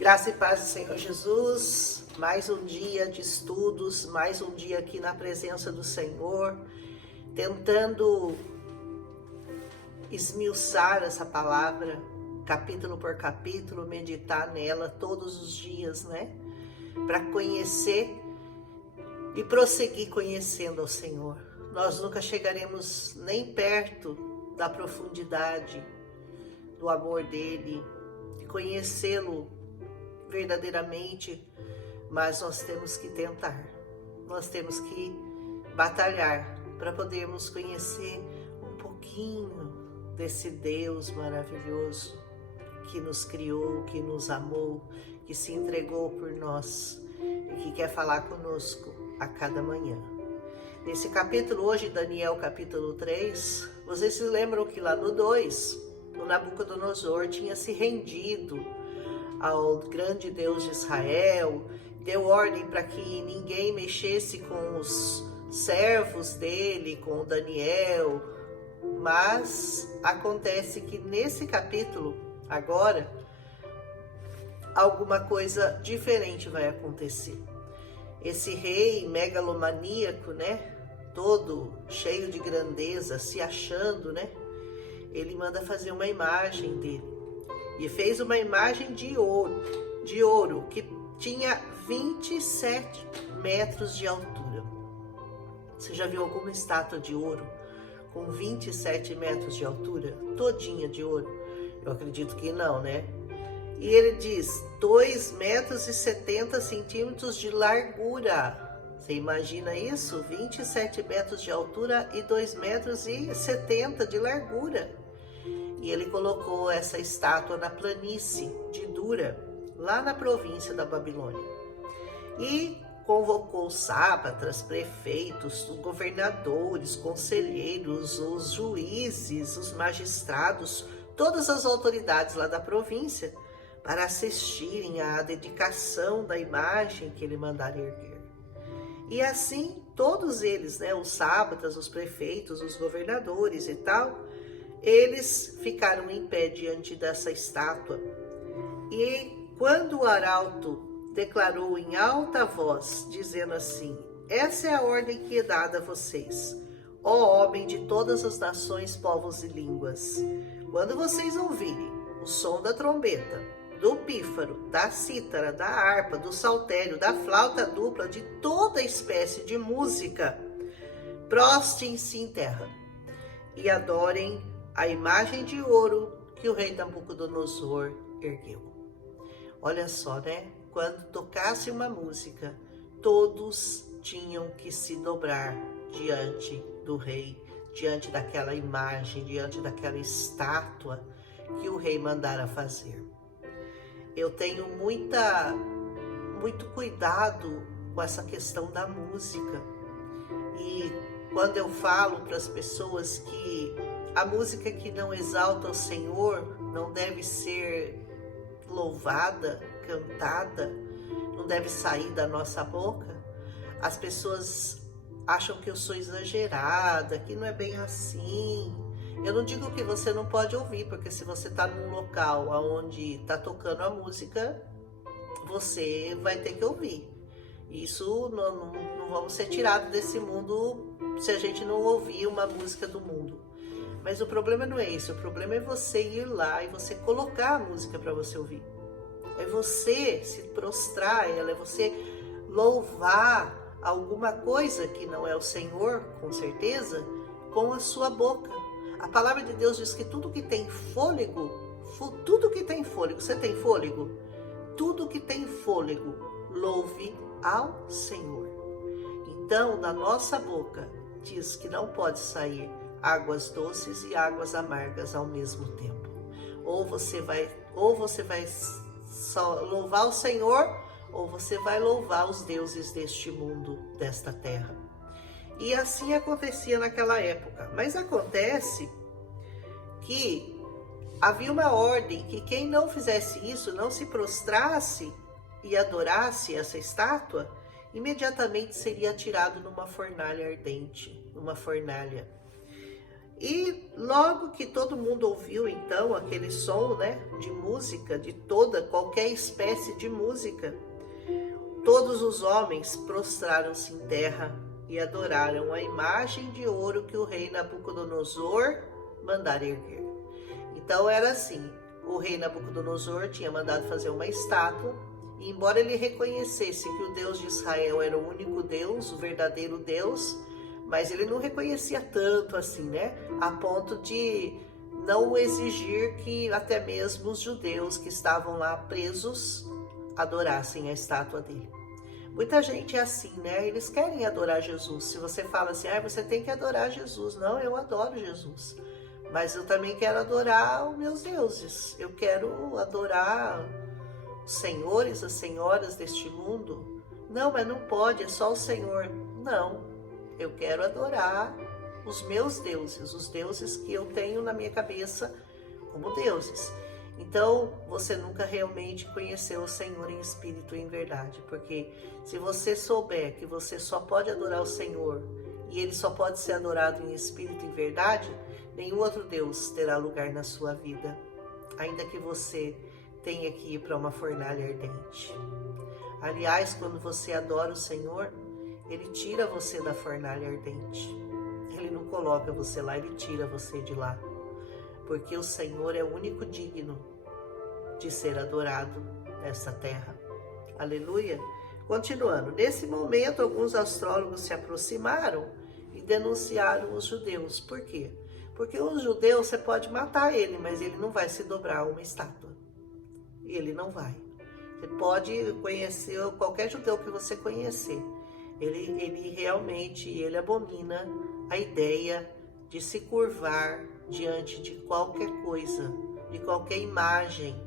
Graça e paz do Senhor Jesus, mais um dia de estudos, mais um dia aqui na presença do Senhor, tentando esmiuçar essa palavra, capítulo por capítulo, meditar nela todos os dias, né? Para conhecer e prosseguir conhecendo ao Senhor. Nós nunca chegaremos nem perto da profundidade do amor dele, de conhecê-lo verdadeiramente, mas nós temos que tentar, nós temos que batalhar para podermos conhecer um pouquinho desse Deus maravilhoso que nos criou, que nos amou, que se entregou por nós e que quer falar conosco a cada manhã. Nesse capítulo hoje, Daniel capítulo 3, vocês se lembram que lá no 2, o Nabucodonosor tinha se rendido ao grande Deus de Israel, deu ordem para que ninguém mexesse com os servos dele, com o Daniel, mas acontece que nesse capítulo, agora, alguma coisa diferente vai acontecer. Esse rei megalomaníaco, né, todo cheio de grandeza, se achando, né, ele manda fazer uma imagem dele. E fez uma imagem de ouro, que tinha 27 metros de altura. Você já viu alguma estátua de ouro com 27 metros de altura, todinha de ouro? Eu acredito que não, né? E ele diz 2 metros e 70 centímetros de largura. Você imagina isso? 27 metros de altura e 2 metros e 70 de largura. E ele colocou essa estátua na planície de Dura, lá na província da Babilônia. E convocou sátrapas, prefeitos, governadores, conselheiros, os juízes, os magistrados, todas as autoridades lá da província, para assistirem à dedicação da imagem que ele mandara erguer. E assim, todos eles, né, os sátrapas, os prefeitos, os governadores e tal, eles ficaram em pé diante dessa estátua. E quando o arauto declarou em alta voz, dizendo assim: essa é a ordem que é dada a vocês, ó homem de todas as nações, povos e línguas. Quando vocês ouvirem o som da trombeta, do pífaro, da cítara, da harpa, do saltério, da flauta dupla, de toda espécie de música, prostem-se em terra e adorem a imagem de ouro que o rei Nabucodonosor ergueu. Olha só, né? Quando tocasse uma música, todos tinham que se dobrar diante do rei, diante daquela imagem, diante daquela estátua que o rei mandara fazer. Eu tenho muito cuidado com essa questão da música. E quando eu falo para as pessoas que a música que não exalta o Senhor não deve ser louvada, cantada, não deve sair da nossa boca, as pessoas acham que eu sou exagerada, que não é bem assim. Eu não digo que você não pode ouvir, porque se você está num local onde está tocando a música, você vai ter que ouvir. Isso não vamos ser tirados desse mundo se a gente não ouvir uma música do mundo. Mas o problema não é esse, o problema é você ir lá e você colocar a música para você ouvir. É você se prostrar a ela, é você louvar alguma coisa que não é o Senhor, com certeza, com a sua boca. A palavra de Deus diz que tudo que tem fôlego, você tem fôlego? Tudo que tem fôlego, louve ao Senhor. Então, da nossa boca, diz que não pode sair águas doces e águas amargas ao mesmo tempo. Ou você vai só louvar o Senhor, ou você vai louvar os deuses deste mundo, desta terra. E assim acontecia naquela época. Mas acontece que havia uma ordem que quem não fizesse isso, não se prostrasse e adorasse essa estátua, imediatamente seria atirado numa fornalha ardente, numa fornalha. E logo que todo mundo ouviu então aquele som, né, de música, de qualquer espécie de música, todos os homens prostraram-se em terra e adoraram a imagem de ouro que o rei Nabucodonosor mandara erguer. Então era assim, o rei Nabucodonosor tinha mandado fazer uma estátua, e embora ele reconhecesse que o Deus de Israel era o único Deus, o verdadeiro Deus, mas ele não reconhecia tanto assim, né? A ponto de não exigir que até mesmo os judeus que estavam lá presos adorassem a estátua dele. Muita gente é assim, né? Eles querem adorar Jesus. Se você fala assim, você tem que adorar Jesus. Não, eu adoro Jesus. Mas eu também quero adorar os meus deuses. Eu quero adorar os senhores, as senhoras deste mundo. Não, mas não pode, é só o Senhor. Não, eu quero adorar os meus deuses, os deuses que eu tenho na minha cabeça como deuses. Então, você nunca realmente conheceu o Senhor em espírito e em verdade, porque se você souber que você só pode adorar o Senhor e Ele só pode ser adorado em espírito e em verdade, nenhum outro Deus terá lugar na sua vida, ainda que você tenha que ir para uma fornalha ardente. Aliás, quando você adora o Senhor, Ele tira você da fornalha ardente. Ele não coloca você lá, Ele tira você de lá. Porque o Senhor é o único digno de ser adorado nessa terra. Aleluia! Continuando, nesse momento alguns astrólogos se aproximaram e denunciaram os judeus. Por quê? Porque os judeus você pode matar ele, mas ele não vai se dobrar a uma estátua. Ele não vai. Você pode conhecer qualquer judeu que você conhecer. Ele realmente abomina a ideia de se curvar diante de qualquer coisa, de qualquer imagem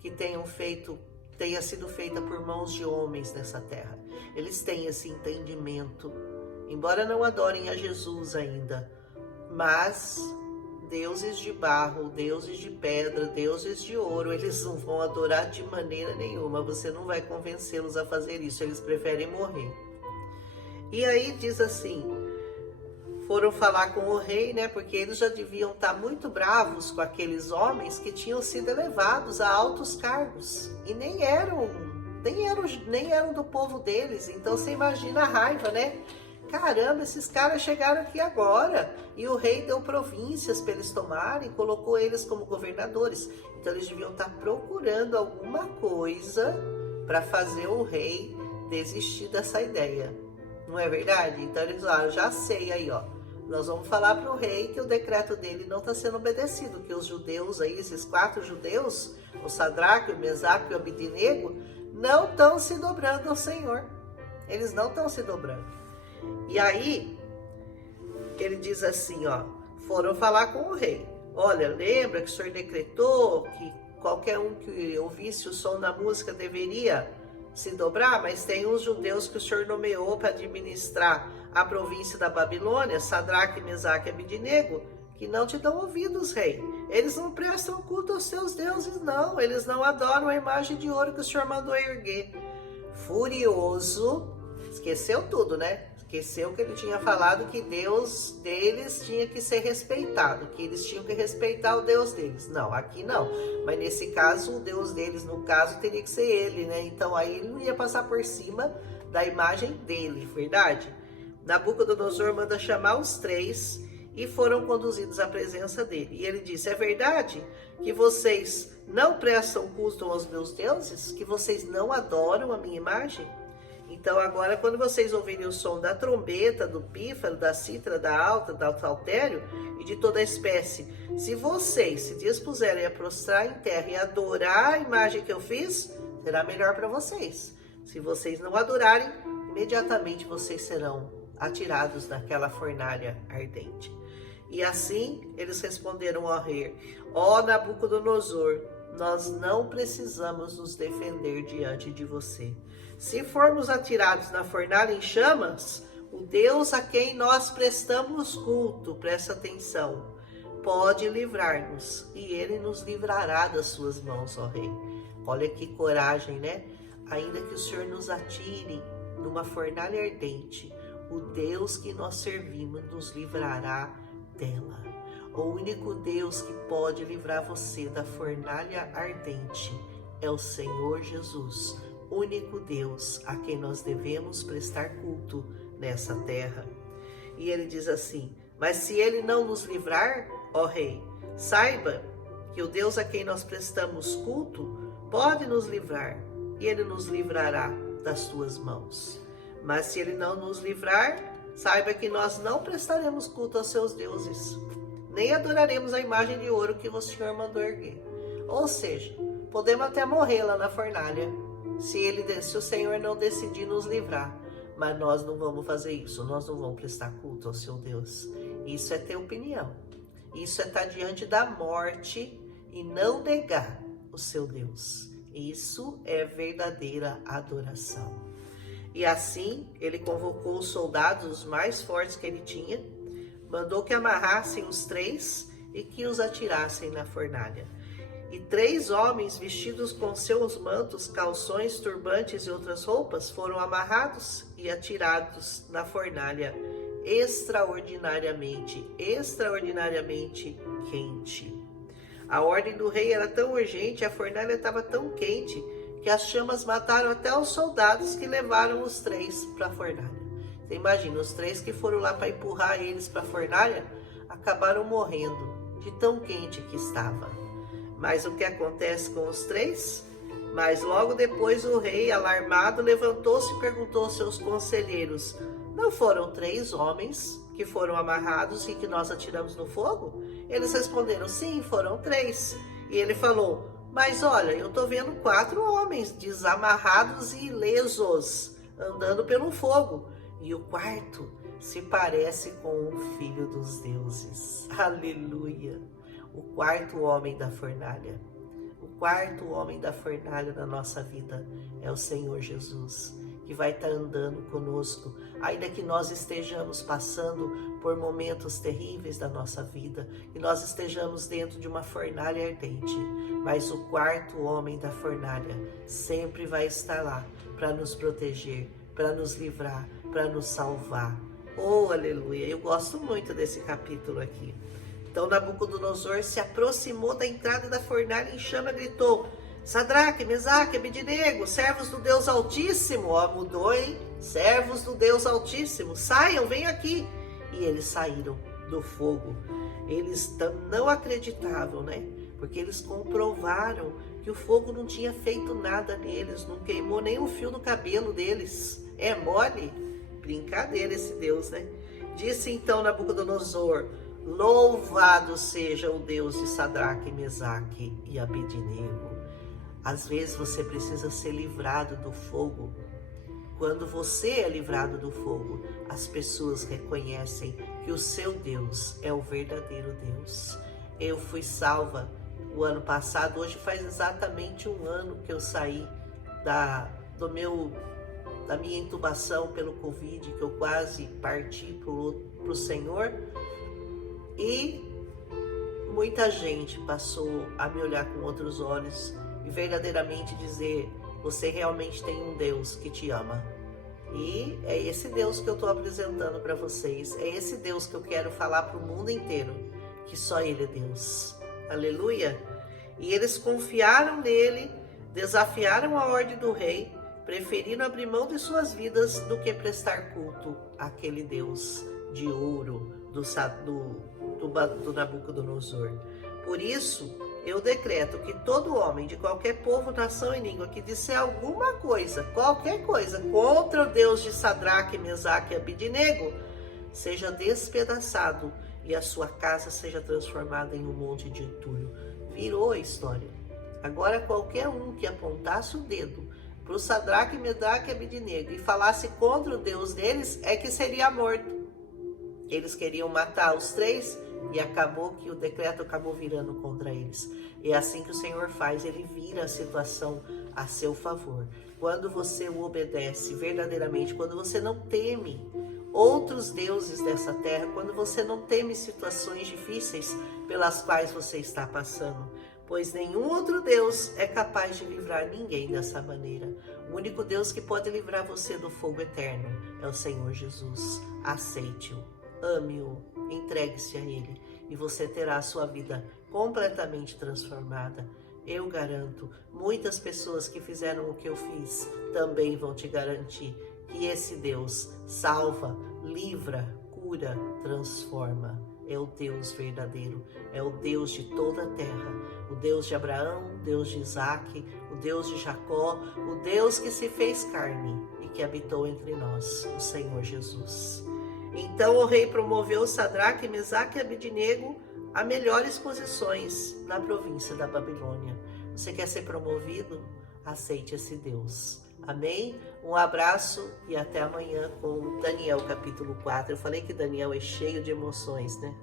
que tenha sido feita por mãos de homens nessa terra. Eles têm esse entendimento, embora não adorem a Jesus ainda, mas deuses de barro, deuses de pedra, deuses de ouro, eles não vão adorar de maneira nenhuma. Você não vai convencê-los a fazer isso, eles preferem morrer. E aí diz assim, foram falar com o rei, né? Porque eles já deviam estar muito bravos com aqueles homens que tinham sido elevados a altos cargos e nem eram do povo deles. Então você imagina a raiva, né? Caramba, esses caras chegaram aqui agora e o rei deu províncias para eles tomarem, colocou eles como governadores. Então eles deviam estar procurando alguma coisa para fazer o rei desistir dessa ideia. Não é verdade? Então eles falaram, já sei aí, ó. Nós vamos falar para o rei que o decreto dele não está sendo obedecido, que os judeus aí, esses 4 judeus, o Sadraque, o Mesaque e o Abidnego, não estão se dobrando ao Senhor. Eles não estão se dobrando. E aí, ele diz assim, ó, foram falar com o rei. Olha, lembra que o senhor decretou que qualquer um que ouvisse o som da música deveria se dobrar, mas tem uns judeus que o senhor nomeou para administrar a província da Babilônia, Sadraque, Mesaque e Abidnego, que não te dão ouvidos, rei. Eles não prestam culto aos seus deuses, não. Eles não adoram a imagem de ouro que o senhor mandou erguer. Furioso, esqueceu tudo, né? Esqueceu que ele tinha falado que Deus deles tinha que ser respeitado, que eles tinham que respeitar o Deus deles. Não, aqui não. Mas nesse caso, o Deus deles, no caso, teria que ser ele, né? Então aí ele não ia passar por cima da imagem dele, verdade? Nabucodonosor manda chamar os 3 e foram conduzidos à presença dele. E ele disse, é verdade que vocês não prestam culto aos meus deuses? Que vocês não adoram a minha imagem? Então agora, quando vocês ouvirem o som da trombeta, do pífaro, da cítara, da alta, do saltério e de toda a espécie, se vocês se dispuserem a prostrar em terra e adorar a imagem que eu fiz, será melhor para vocês. Se vocês não adorarem, imediatamente vocês serão atirados naquela fornalha ardente. E assim eles responderam ao rei, ó Nabucodonosor, nós não precisamos nos defender diante de você. Se formos atirados na fornalha em chamas, o Deus a quem nós prestamos culto, presta atenção, pode livrar-nos e ele nos livrará das suas mãos, ó rei. Olha que coragem, né? Ainda que o Senhor nos atire numa fornalha ardente, o Deus que nós servimos nos livrará dela. O único Deus que pode livrar você da fornalha ardente é o Senhor Jesus, único Deus a quem nós devemos prestar culto nessa terra. E ele diz assim: mas se ele não nos livrar, ó rei, saiba que o Deus a quem nós prestamos culto pode nos livrar, e ele nos livrará das tuas mãos. Mas se ele não nos livrar, saiba que nós não prestaremos culto aos seus deuses, nem adoraremos a imagem de ouro que o Senhor mandou erguer. Ou seja, podemos até morrer lá na fornalha, se o Senhor não decidir nos livrar. Mas nós não vamos fazer isso, nós não vamos prestar culto ao seu Deus. Isso é ter opinião. Isso é estar diante da morte e não negar o seu Deus. Isso é verdadeira adoração. E assim, ele convocou os soldados mais fortes que ele tinha, mandou que amarrassem os 3 e que os atirassem na fornalha. E 3 homens vestidos com seus mantos, calções, turbantes e outras roupas foram amarrados e atirados na fornalha extraordinariamente quente. A ordem do rei era tão urgente, a fornalha estava tão quente, que as chamas mataram até os soldados que levaram os 3 para a fornalha. Você imagina, os 3 que foram lá para empurrar eles para a fornalha, acabaram morrendo de tão quente que estava. Mas o que acontece com os 3? Mas logo depois o rei, alarmado, levantou-se e perguntou aos seus conselheiros: não foram 3 homens que foram amarrados e que nós atiramos no fogo? Eles responderam: sim, foram 3. E ele falou: mas olha, eu estou vendo 4 homens desamarrados e ilesos, andando pelo fogo. E o 4º se parece com o filho dos deuses. Aleluia! O 4º homem da fornalha. O 4º homem da fornalha na nossa vida é o Senhor Jesus, que vai estar andando conosco, ainda que nós estejamos passando por momentos terríveis da nossa vida, que nós estejamos dentro de uma fornalha ardente, mas o 4º homem da fornalha sempre vai estar lá para nos proteger, para nos livrar, para nos salvar. Oh, aleluia! Eu gosto muito desse capítulo aqui. Então Nabucodonosor se aproximou da entrada da fornalha em chama e gritou: Sadraque, Mesaque, Abednego, servos do Deus Altíssimo. Ó, mudou, hein? Servos do Deus Altíssimo, saiam, venham aqui. E eles saíram do fogo. Eles não acreditavam, né? Porque eles comprovaram que o fogo não tinha feito nada neles, não queimou nem o fio do cabelo deles. É mole? Brincadeira esse Deus, né? Disse então Nabucodonosor: louvado seja o Deus de Sadraque, Mesaque e Abednego. Às vezes você precisa ser livrado do fogo. Quando você é livrado do fogo, as pessoas reconhecem que o seu Deus é o verdadeiro Deus. Eu fui salva o ano passado, hoje faz exatamente 1 ano que eu saí da minha intubação pelo Covid, que eu quase parti para o Senhor. E muita gente passou a me olhar com outros olhos e verdadeiramente dizer: você realmente tem um Deus que te ama. E é esse Deus que eu estou apresentando para vocês. É esse Deus que eu quero falar para o mundo inteiro, que só Ele é Deus. Aleluia! E eles confiaram nele, desafiaram a ordem do rei, preferiram abrir mão de suas vidas do que prestar culto àquele Deus de ouro do Nabucodonosor. Por isso, eu decreto que todo homem de qualquer povo, nação e língua que disser alguma coisa, qualquer coisa, contra o Deus de Sadraque, Mesaque e Abednego, seja despedaçado e a sua casa seja transformada em um monte de entulho. Virou a história. Agora qualquer um que apontasse o dedo para o Sadraque, Mesaque e Abednego e falasse contra o Deus deles, é que seria morto. Eles queriam matar os 3 e acabou que o decreto acabou virando contra eles. É assim que o Senhor faz, Ele vira a situação a seu favor. Quando você o obedece verdadeiramente, quando você não teme outros deuses dessa terra, quando você não teme situações difíceis pelas quais você está passando, pois nenhum outro Deus é capaz de livrar ninguém dessa maneira. O único Deus que pode livrar você do fogo eterno é o Senhor Jesus. Aceite-o. Ame-o, entregue-se a Ele e você terá a sua vida completamente transformada. Eu garanto, muitas pessoas que fizeram o que eu fiz também vão te garantir que esse Deus salva, livra, cura, transforma. É o Deus verdadeiro, é o Deus de toda a terra, o Deus de Abraão, o Deus de Isaac, o Deus de Jacó, o Deus que se fez carne e que habitou entre nós, o Senhor Jesus. Então o rei promoveu Sadraque, Mesaque e Abednego a melhores posições na província da Babilônia. Você quer ser promovido? Aceite esse Deus. Amém? Um abraço e até amanhã com Daniel capítulo 4. Eu falei que Daniel é cheio de emoções, né?